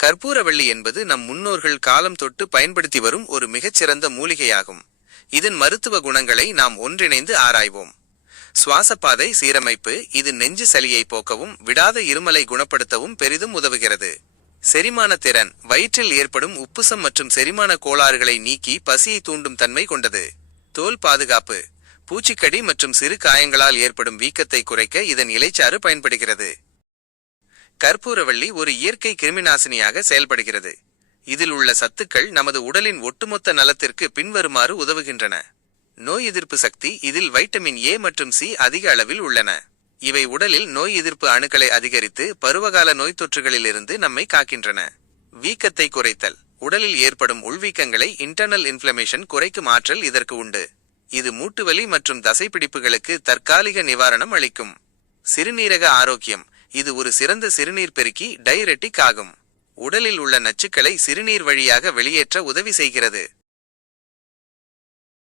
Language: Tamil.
கற்பூரவள்ளி என்பது நம் முன்னோர்கள் காலம் தொட்டு பயன்படுத்தி வரும் ஒரு மிகச்சிறந்த மூலிகையாகும். இதன் மருத்துவ குணங்களை நாம் ஒன்றிணைந்து ஆராய்வோம். சுவாசப்பாதை சீரமைப்பு. இது நெஞ்சு சளியை போக்கவும் விடாத இருமலை குணப்படுத்தவும் பெரிதும் உதவுகிறது. செரிமான திறன். வயிற்றில் ஏற்படும் உப்புசம் மற்றும் செரிமான கோளாறுகளை நீக்கி பசியை தூண்டும் தன்மை கொண்டது. தோல் பாதுகாப்பு. பூச்சிக்கடி மற்றும் சிறு காயங்களால் ஏற்படும் வீக்கத்தை குறைக்க இதன் இலைச்சாறு பயன்படுகிறது. கற்பூரவள்ளி ஒரு இயற்கை கிருமிநாசினியாக செயல்படுகிறது. இதில் உள்ள சத்துக்கள் நமது உடலின் ஒட்டுமொத்த நலத்திற்கு பின்வருமாறு உதவுகின்றன. நோய் எதிர்ப்பு சக்தி. இதில் வைட்டமின் ஏ மற்றும் சி அதிக அளவில் உள்ளன. இவை உடலில் நோய் எதிர்ப்பு அணுக்களை அதிகரித்து பருவகால நோய் தொற்றுகளிலிருந்து நம்மை காக்கின்றன. வீக்கத்தை குறைத்தல். உடலில் ஏற்படும் உள்வீக்கங்களை இன்டர்னல் இன்ஃப்ளமேஷன் குறைக்கும் ஆற்றல் இதற்கு உண்டு. இது மூட்டுவலி மற்றும் தசைப்பிடிப்புகளுக்கு தற்காலிக நிவாரணம் அளிக்கும். சிறுநீரக ஆரோக்கியம். இது ஒரு சிறந்த சிறுநீர் பெருக்கி டைரெட்டிக் ஆகும். உடலில் உள்ள நச்சுக்களை சிறுநீர் வழியாக வெளியேற்ற உதவி செய்கிறது.